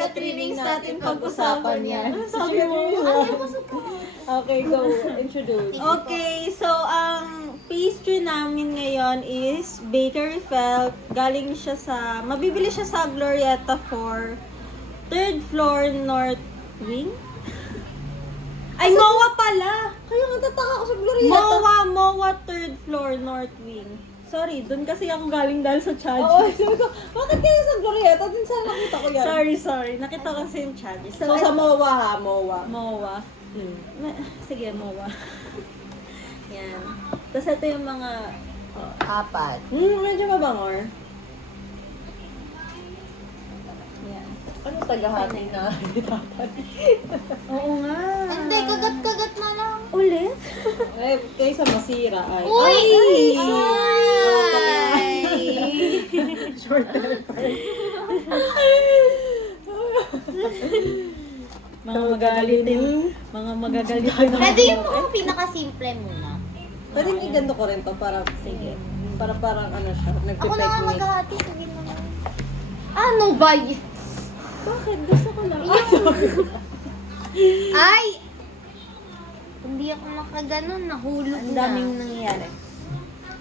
Katrining natin pag-usapan yan. Sabi mo. Okay, go. Introduce. Okay, so ang pastry namin ngayon is bakery felt. Galing siya sa, mabibili siya sa Glorieta 4, 3rd floor north wing. Ay, MOA pala! Kaya nga tataka ako sa Glorieta. MOA 3rd floor north wing. Sorry, dun kasi ako galing dahil sa Chad. Oo, sabi ko, bakit kayo sa Glorieta? Din saan nakita ko yan? Sorry. Nakita ko kasi yung Chad. So sa MOA ha, MOA. MOA. Sige, MOA. Yan. Tapos ito yung mga... Apat. Medyo mabangor. Yan. Ano tagahati na? Oo nga. Hindi, kagat-kagat na lang. Ulit? Eh, kaysa masira ay. Uy! Ay! Short Mga magagalitin. Mga magagalitin. Pwede yung mga pinakasimple muna. Pwede iganto ko rin to para, sige. Para parang ano siya, Ako na nga nagpipek meat. maghahati. Sige naman. Ano ba? Bakit? Gusto ko lang. Ay! Hindi ako nakaganon. Nahulog Ang na. daming nangyayari.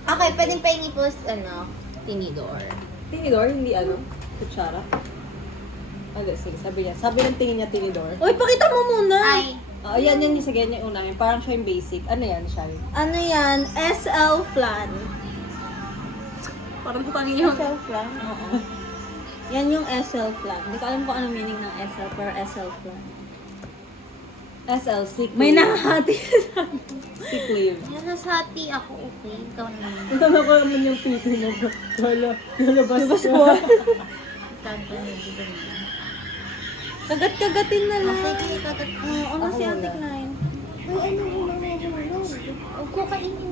Okay, pwedeng pahingi po tinidor. Tinidor, hindi ano, kutsara. Okay, sige, sabi niya. Sabi ng tingin niya tinidor. Uy, pakita mo muna! Ay! Yan yung sige niya unahin. Parang siya yung basic. Ano yan, Shari? Ano yan? SL flan. Parang putangin yung... SL flan? Oo. Yan yung SL flan. Hindi ko alam kung ano meaning ng SL, pero SL flan. SL, sick May leave. nakahati sa Sick leave. Yan, nasati ako. Okay, ikaw na. Ito na ko naman yung pipi mo. Lalabas ko. Kagat-kagatin na lang. Sige, kagat. Oo, ano si Ako Ate muna. Klein? Ay, huwag ko kainin.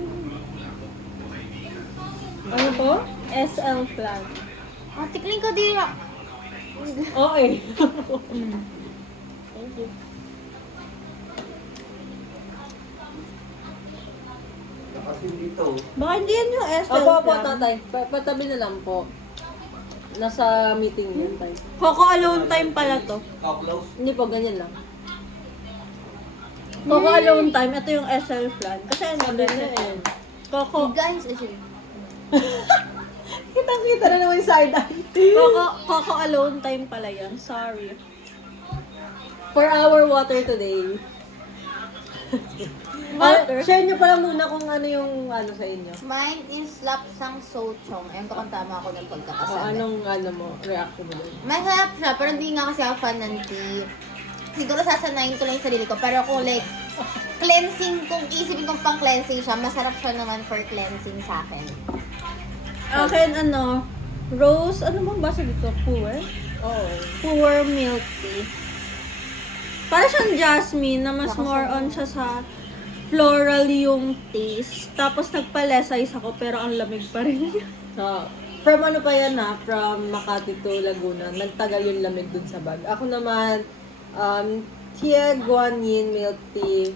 Ano po? SL flan. Ate Kling ka dira. Okay. Thank you. Baka hindi yan yung SL Opo, flan. tatay. Patabi na lang po. Nasa meeting yun, tay. Coco alone time pala to. Hindi po, ganyan lang. Coco alone time. Ito yung SL flan. Kasi ano Sabi din na siya. eh. Coco, Guys, actually. Kitang-kita na naman yung side eye. Coco alone time pala yan. Sorry. For our water today. Water? Share nyo pala muna kung ano yung ano sa inyo. Mine is lapsang sochong. Ayun ko kung tama ako ng pagkakasabi. Anong ano mo, reaction mo doon? Masarap siya, pero hindi nga kasi ako fan ng tea. Siguro sasanayin ko lang yung sarili ko. Pero kung like, cleansing, kung isipin kong pang cleansing siya, masarap siya naman for cleansing sa akin. Akin ano, rose, ano bang basa dito? Puer? Oo. Puer milk tea. Para siyang jasmine na mas more on siya sa floral yung taste. Tapos nagpa-less ice ako pero ang lamig pa rin. From ano pa yan ha? From Makati to Laguna. Nagtagal yung lamig dun sa bag. Ako naman, Tia Guanyin milk tea.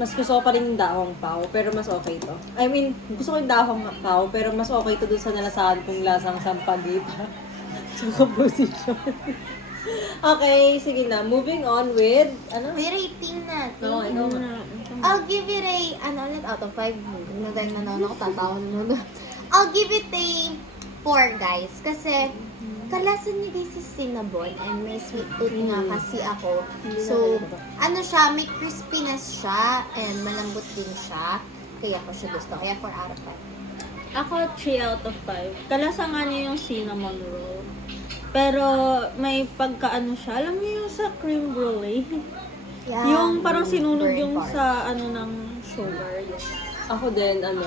Mas gusto ko pa rin yung dahong pao, pero mas okay to. I mean, gusto ko yung dahong pao, pero mas okay to dun sa nalasahan kong lasang sampagi pa. So, composition. Okay, sige na. Moving on with, ano? Rating natin. No, ikaw nga. I'll give it a, ano ulit, out of 5. No, dahil nanonood ako, tatawag mo. I'll give it a 4, guys. Kasi, kalasan niya guys is cinnamon and may sweet tooth nga kasi ako. So, ano siya, may crispiness siya and malambot din siya. Kaya ko siya gusto. Kaya 4 out of 5. Ako 3 out of 5. Kalasa nga niya yung cinnamon roll. Pero may pagkaano siya, alam niyo yung sa cream brulee? Yeah. Yung parang sinunog Burn yung part. sa ano ng sugar. Yun. Ako din, 3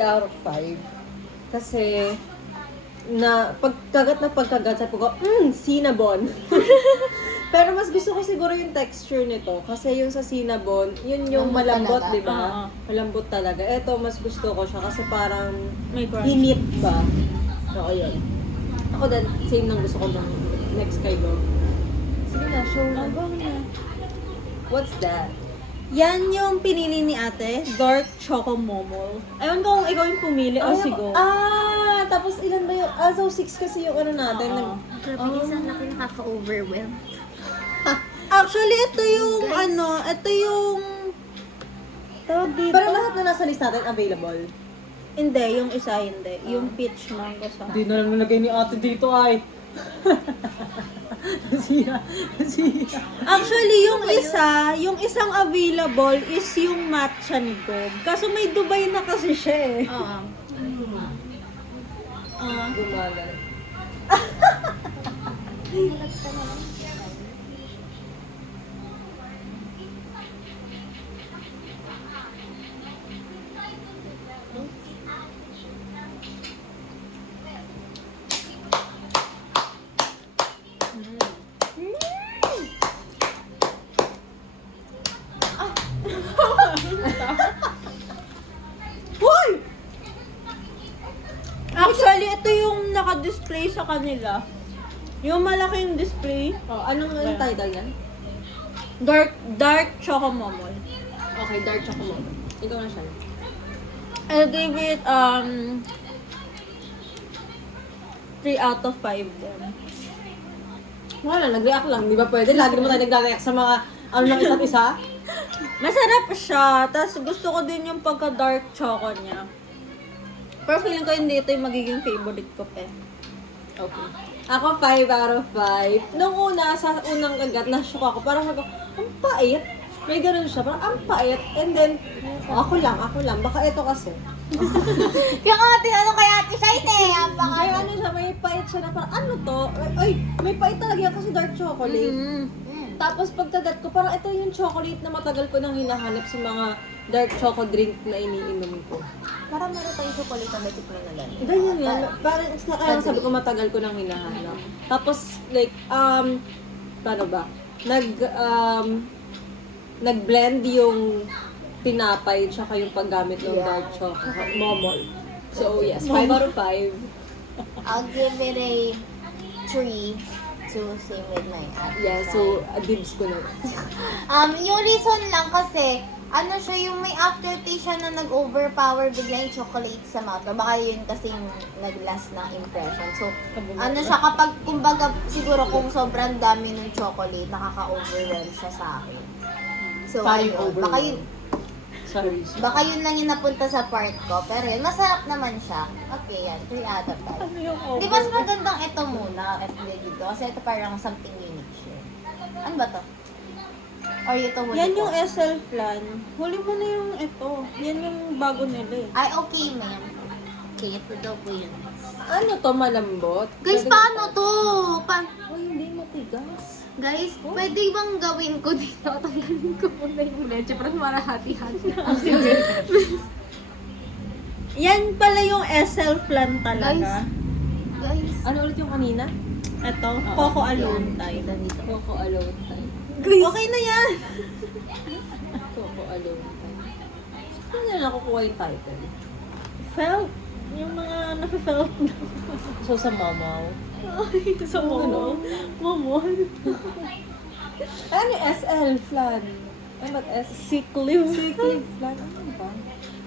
out of 5. Kasi, pagkagat, sabi ko, cinnamon. Pero mas gusto ko siguro yung texture nito. Kasi yung sa cinnamon, yun yung malambot, Malambot talaga. di ba? Oo. Malambot talaga. Ito, mas gusto ko siya kasi parang May crunch. init ba? Oo, yun. Ako din, same lang gusto ko ng next kay Go. Sige na, show na. What's that? Yan yung pinili ni ate, dark choco momol. Ewan ko kung ikaw yung pumili o sigo. tapos ilan ba yung, so 6 kasi yung ano natin. Grabe, isang laki nakaka-overwhelm. Actually, ito yung, ito yung, tawag dito. Pero lahat na nasa list natin available. Hindi, yung isa hindi. Yung peach mango sa. Hindi na lang nalagay ni ate dito ay. Nasira. Actually, yung isang available is yung matcha ni Gob. Kaso may Dubai na kasi siya eh. Oo. Gumagana. Hoy! Actually, ito yung naka-display sa kanila. Yung malaking display. Oh, anong yung title yan? Dark Choco Momol. Okay, dark chocolate. Ikaw na siya. I'll give it 3 out of 5 din. Wala, nag-react lang. Di ba pwede? Lagi naman tayo nag-react sa mga ano ng isa't isa. Masarap siya. Tapos gusto ko din yung pagka-dark choco niya. Pero feeling ko hindi ito yung magiging favorite ko pe. Okay. Ako 5 out of 5. Nung una, sa unang kagat, na-shock ako. Parang ako, ang pait. May ganun siya. Parang ang pait. And then, ako lang. Baka ito kasi. Kaya nga, tinanong kay Ate Shite eh. Ay, ano siya, may pait siya na parang, ano to? Ay, may pait talaga yan kasi dark chocolate. Tapos pagkagat ko, parang ito yung chocolate na matagal ko nang hinahanap sa mga dark choco drink na iniinom ko. Parang meron tayong chocolate na may tipo na ganun. Ganyan yan. Parang kaya sabi ko matagal ko nang hinahanap. Tapos like paano ba? Nag-blend yung tinapay tsaka yung paggamit ng dark choco. Momol. So yes, 5 out of 5. I'll give it a 3 to same with my Ate Yeah, Shite. so dibs ko na. Yung reason lang kasi, ano siya, yung may aftertaste siya na nag-overpower bigla yung chocolate sa mouth. O baka yun kasi yung nag-last na impression. So, ano siya, kapag, kumbaga, siguro kung sobrang dami ng chocolate, nakaka-overwhelm siya sa akin. So, Parang ayun. overwhelm. Sorry. Baka yun lang yung napunta sa part ko. Pero yun, masarap naman siya. Okay, yan. 3 out of 5. Ano yung Di mas magandang ito muna at dito. Kasi ito parang something unique siya. Ano ba to? Or ito muna Yan to? yung SL plan. Huli mo na yung ito. Yan yung bago nila eh. Ay, okay, ma'am. Okay, ito daw po yun. Ano to, malambot? Guys, Pwede paano ba- to? Uy, hindi matigas. Guys, pwede bang gawin ko dito? Tanggalin ko muna yung leche. Parang marahati-hati. Yan pala yung SL plan talaga. Guys. Ano ulit yung kanina? Ito, Coco Alone tayo. Dito. Coco Alone time. Okay na yan! Coco Alone time. Saan na nakukuha yung title? Felt. Yung mga nafe-felt na. So, sa Mamaw. Ay, sa Ano? Momol. Ano yung SL flan? Ano ba't S? Sick leave. Sick leave flan? Ano ba?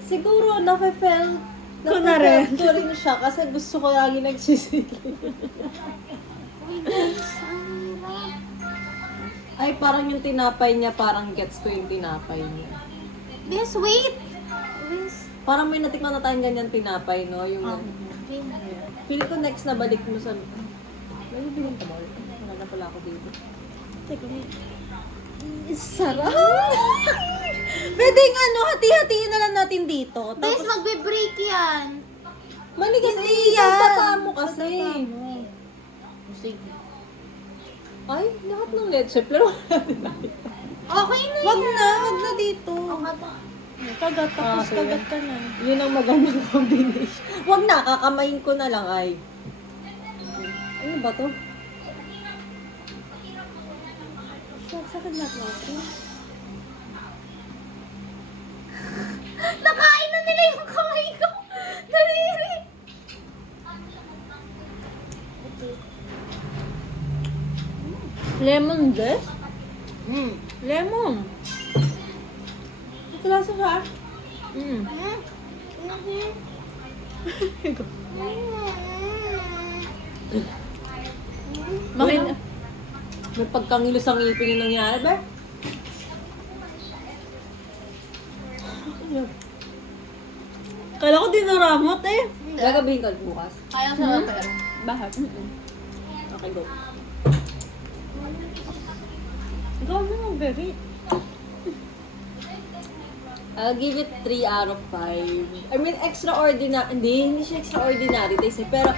Siguro, nafe-felt Ko na rin. ko rin siya kasi gusto ko lagi nagsisiklib. Ay, parang yung tinapay niya, parang gets ko yung tinapay niya. Guys, wait! Guys. Parang may natikman na tayong ganyan tinapay, no? Yung, feeling ko next na balik mo sa... May bilhin ka ba? Wala na pala ako dito. Sarap! Pwedeng ano, hati-hatiin na lang natin dito. Guys, magbe-break yan. Manigas Hindi yan! yan. Tata mo kasi. Sige. Ay, lahat ng leche, pero wala din tayo. Okay na Wag yan. na, wag na dito. Kagat, tapos Okay. kagat ka na. Yun ang magandang combination. Huwag na, kakamayin ko na lang ay. Ano ba to? Sakit na ito. Nakain na nila yung kamay ko. Daliri. Lemon zest? Mm. Lemon. Ito lasa siya. Mm. Mm. Mhm. Makin... May pagkangilos ang ngipin yung nangyari, ba? Kala ko dinaramot eh. Gagabihin ka bukas. Kaya sa pera. Bakit? Okay, go. Ikaw naman, Berry. I'll give it 3 out of 5. I mean, extraordinary. Hindi siya extraordinary taste eh. Pero,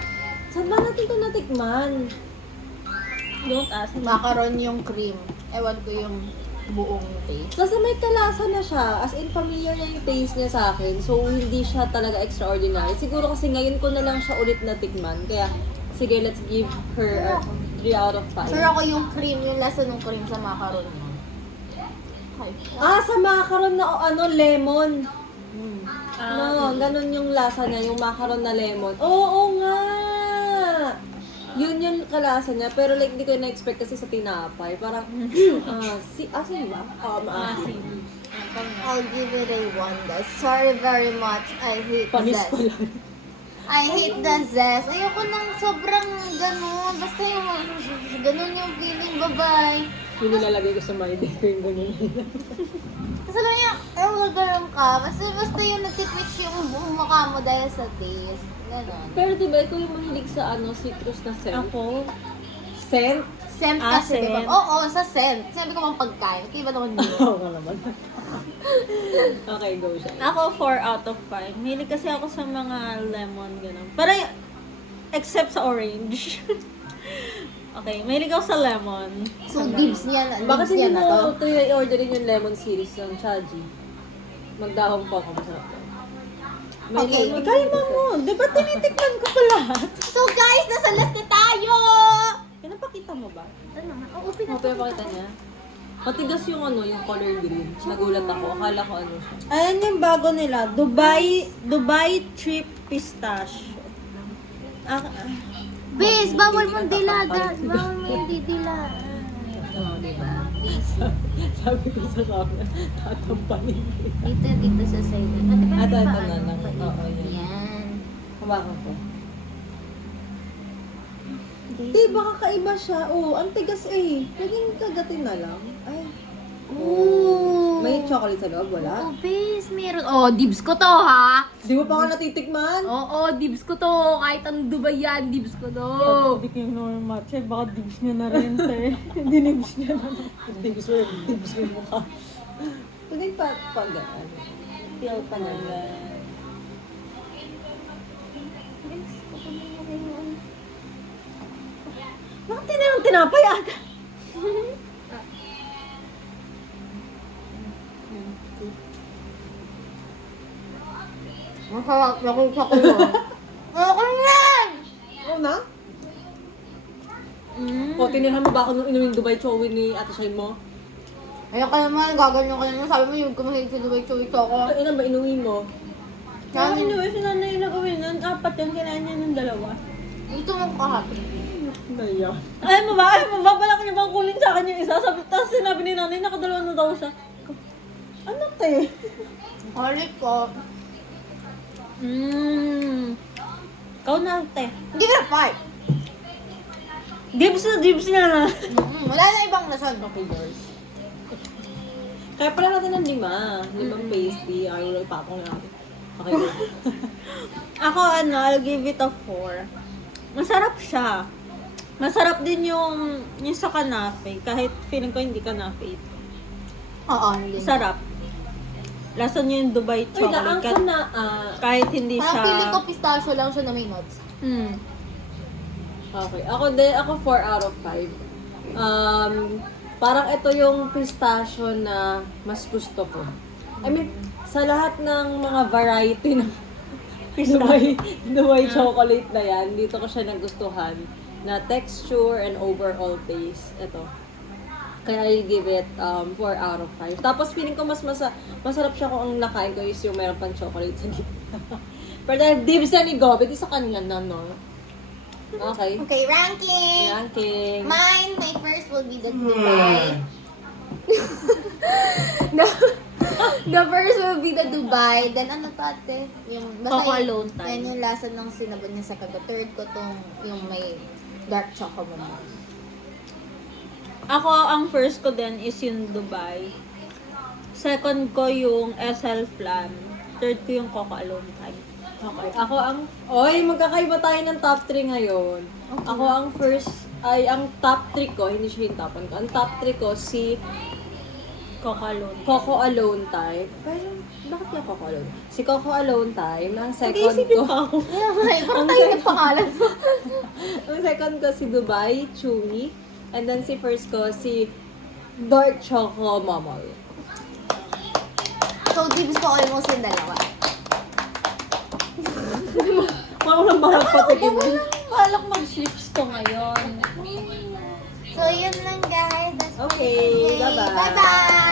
saan ba natin ito natikman? Don't ask me. Macaron yung cream. Ewan ko yung buong taste. Kasi may kalasa na siya. As in, familiar na yung taste niya sa akin. So, hindi siya talaga extraordinary. Siguro kasi ngayon ko na lang siya ulit natikman. Kaya, sige, let's give her 3 out of 5. Sure ako yung cream, yung lasa ng cream sa macaron. Okay. Sa macaron na lemon. Ah, Ganun yung lasa niya, yung macaron na lemon. Oo nga! Yun yung kalasa niya, pero like, hindi ko na-expect kasi sa tinapay. Parang, asin ba? Maasin. I'll give it a 1, guys. Sorry very much. I hate Panis zest. ko lang. I hate the zest. Ayoko nang sobrang gano'n. Basta yung gano'n yung feeling. Bye-bye. Yung nilalagay ko sa my day ko yung ganun. Kasi alam niya, gano'n ka. Basta yung nagtitwitch yung buong mukha mo dahil sa taste. Gano'n. Pero diba, ikaw yung mahilig sa citrus na scent? ako. Scent? Scent kasi, scent. diba? Oo, sa scent. Sabi ko pang pagkain. Kaya ba naman yun? Oo nga naman. Okay, go siya. Ako 4 out of 5. Mahilig kasi ako sa mga lemon, gano'n. Pero, except sa orange. Okay, mahilig ako sa lemon. So, dibs niya na. Bakit Dibs niya hindi na to. mo i-orderin yung lemon series ng Chaji? Magdahong pa ako, masarap na. May Okay, lemon Kaya dito. mo, di ba tinitikman ko pa lahat? So, guys, nasa last na tayo! Pinapakita mo ba? Ano nga? Oo, Ano pa yung pakita niya? Matigas yung yung color green. Nagulat ako. Akala ko ano siya. Ayan yung bago nila, Dubai Trip Pistachio. Bes, bawal mong dilada. Bawal mo yung didila. Diba? Sabi ko sa camera, tatampanin kita. Dito sa side. Ito na lang. Oo, yan. Yan. Hawakan ko. Di, baka kaiba siya. Oo, ang tigas eh. Naging kagatin na lang. Ay. Ooh. May chocolate sa loob, wala? Oh, bes, meron. Oh, dibs ko to, ha? Di mo pa nga natitikman? Oo, dibs ko to. Kahit ang Dubai yan, dibs ko to. Hindi kayo normal. Che, baka dibs niya na rin, te. Dinibs niya na rin. Dibs mo yung mukha. Pwede pa gano'n. Feel pa na lang. Bakit tinanong tinapay ata? Masarap. Nakita ko yun. Ayoko yan! Oo na? O, tinirhan mo ba ako nung inumin Dubai Chowi ni Ate Shine mo? Ayoko naman. Gaganyan ka naman. Sabi mo yung kumahilig sa Dubai Chowi Choco. Ano ba inumin mo? Kaya anyway, si nanay na gawin nun. 4 yan, kinain niya ng 2. Ito mo kahapon. Naya. Ayaw mo ba? Balak niya bang kunin sa akin yung isa? Tapos sinabi ni nanay, nakadalawa na daw siya. Ano, te? Halik ko. Ikaw na, te. Give it a 5. Dibs niya na. Wala na ibang lason. Okay, girls. Kaya pala natin ng 5 pastry. Ayaw lang ipapong natin. Okay. Ako, I'll give it a 4. Masarap siya. Masarap din yung sa kanafe. Kahit feeling ko hindi kanafe ito. Oo, hindi. Sarap. Lasa niya yung Dubai Uy, ang chocolate. Kahit hindi Parang siya... feeling ko pistachio lang siya na may nuts. Okay. Ako 4 out of 5. Parang ito yung pistachio na mas gusto ko. I mean, sa lahat ng mga variety ng Dubai chocolate na yan, dito ko siya nagustuhan na texture and overall taste. Ito. Kaya I give it 4 out of 5. Tapos feeling ko masarap siya kung ang nakain ko is yung meron pang chocolate sa gitna. Pero dahil dibs na ni Gob, sa kanila na, no? Okay. Okay, ranking. Ranking. Mine, my first will be the Dubai. The first will be the Dubai. Then ano to ate? Yung, Coco yun- Alone Time. Yan yung lasa ng Cinnabon niya sa kaga. Third ko tong yung may dark chocolate mo. Ako, ang first ko din is yung Dubai. Second ko yung SL Flam. Third ko yung Coco Alone Time. Okay. Ako ang... Oy, magkakaiba tayo ng top 3 ngayon. Ako ang first... ang top 3 ko, hindi siya yung top 1 ko. Ang top 3 ko, si Coco Alone. Coco Alone Time. Pero, bakit yung Coco Alone? Si Coco Alone Time. Ang second Nag-iisipin ko... pa ako. Ay, parang tayo ng pangalan mo. ang second ko, si Dubai, Chewy. And then si first ko, si Dark Choco Momol. So, dibs ko almost yung dalawa. Makulang barang patikin mo. Balak mag-switch to ngayon. So, yun lang guys. That's Okay, bye-bye. Bye-bye!